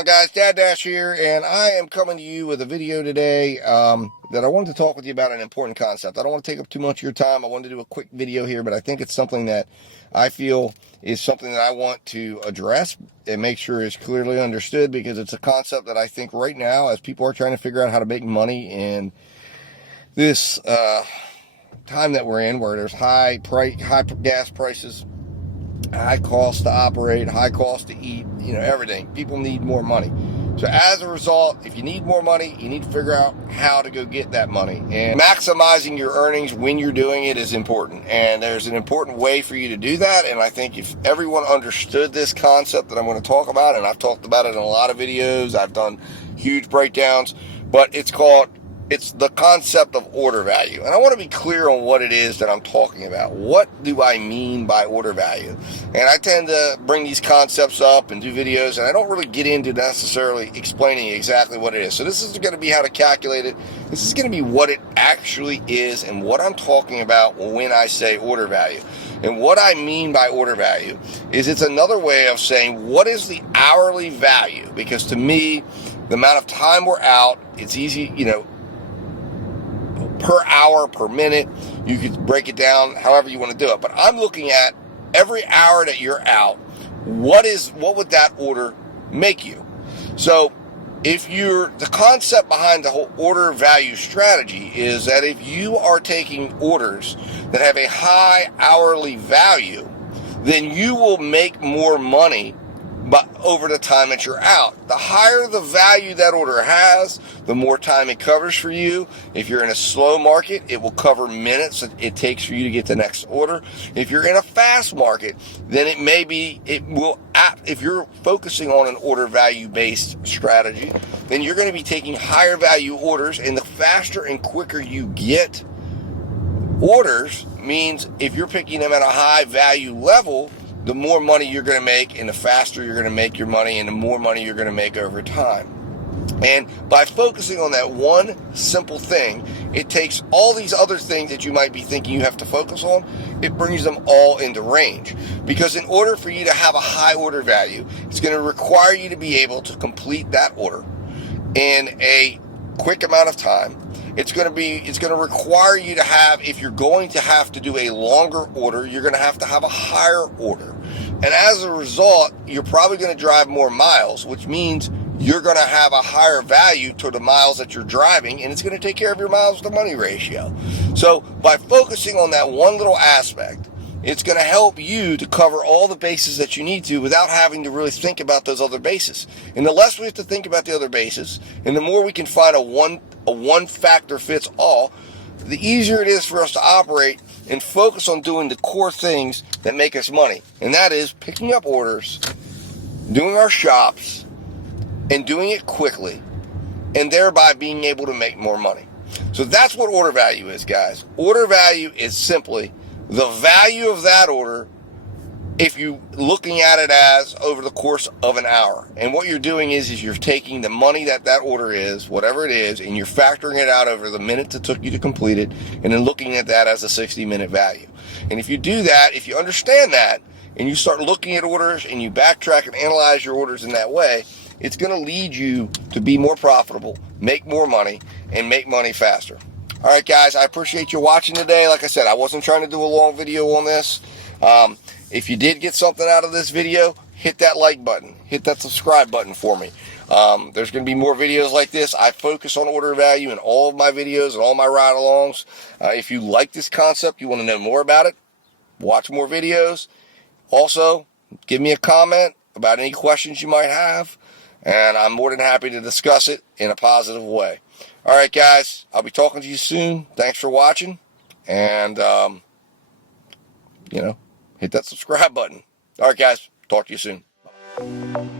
on, guys? DadDash here, and I am coming to you with a video today that I wanted to talk with you about an important concept. I don't want to take up too much of your time. I wanted to do a quick video here, but I think it's something that I feel is something that I want to address and make sure is clearly understood, because it's a concept that I think right now, as people are trying to figure out how to make money in this time that we're in, where there's high gas prices, high cost to operate, high cost to eat, everything. People need more money. So as a result, if you need more money, you need to figure out how to go get that money. And maximizing your earnings when you're doing it is important. And there's an important way for you to do that. And I think if everyone understood this concept that I'm going to talk about, and I've talked about it in a lot of videos, I've done huge breakdowns, but it's the concept of order value. And I want to be clear on what it is that I'm talking about. What do I mean by order value? And I tend to bring these concepts up and do videos, and I don't really get into necessarily explaining exactly what it is. So this is going to be how to calculate it. This is going to be what it actually is and what I'm talking about when I say order value. And what I mean by order value is it's another way of saying what is the hourly value, because to me, the amount of time we're out, it's easy, per hour, per minute. You could break it down however you want to do it. But I'm looking at every hour that you're out, what would that order make you? So the concept behind the whole order value strategy is that if you are taking orders that have a high hourly value, then you will make more money but over the time that you're out. The higher the value that order has, the more time it covers for you. If you're in a slow market, it will cover minutes it takes for you to get the next order. If you're in a fast market, then if you're focusing on an order value based strategy, then you're going to be taking higher value orders, and the faster and quicker you get orders means if you're picking them at a high value level, the more money you're going to make, and the faster you're going to make your money, and the more money you're going to make over time. And by focusing on that one simple thing, it takes all these other things that you might be thinking you have to focus on, it brings them all into range. Because in order for you to have a high order value, it's going to require you to be able to complete that order in a quick amount of time. It's going to require you to have, if you're going to have to do a longer order, you're going to have a higher order. And as a result, you're probably going to drive more miles, which means you're going to have a higher value to the miles that you're driving, and it's going to take care of your miles to money ratio. So by focusing on that one little aspect, it's going to help you to cover all the bases that you need to without having to really think about those other bases. And the less we have to think about the other bases, and the more we can find a one factor fits all, the easier it is for us to operate and focus on doing the core things that make us money. And that is picking up orders, doing our shops, and doing it quickly, and thereby being able to make more money. So that's what order value is, guys. Order value is simply the value of that order if you're looking at it as over the course of an hour. And what you're doing is you're taking the money that order is, whatever it is, and you're factoring it out over the minutes it took you to complete it, and then looking at that as a 60-minute value. And if you do that, if you understand that, and you start looking at orders and you backtrack and analyze your orders in that way, it's going to lead you to be more profitable, make more money, and make money faster. All right, guys, I appreciate you watching today. Like I said, I wasn't trying to do a long video on this. If you did get something out of this video, hit that like button. Hit that subscribe button for me. There's going to be more videos like this. I focus on order value in all of my videos and all my ride-alongs. If you like this concept, you want to know more about it, watch more videos. Also, give me a comment about any questions you might have, and I'm more than happy to discuss it in a positive way. All right, guys, I'll be talking to you soon. Thanks for watching, and, hit that subscribe button. All right, guys, talk to you soon. Bye.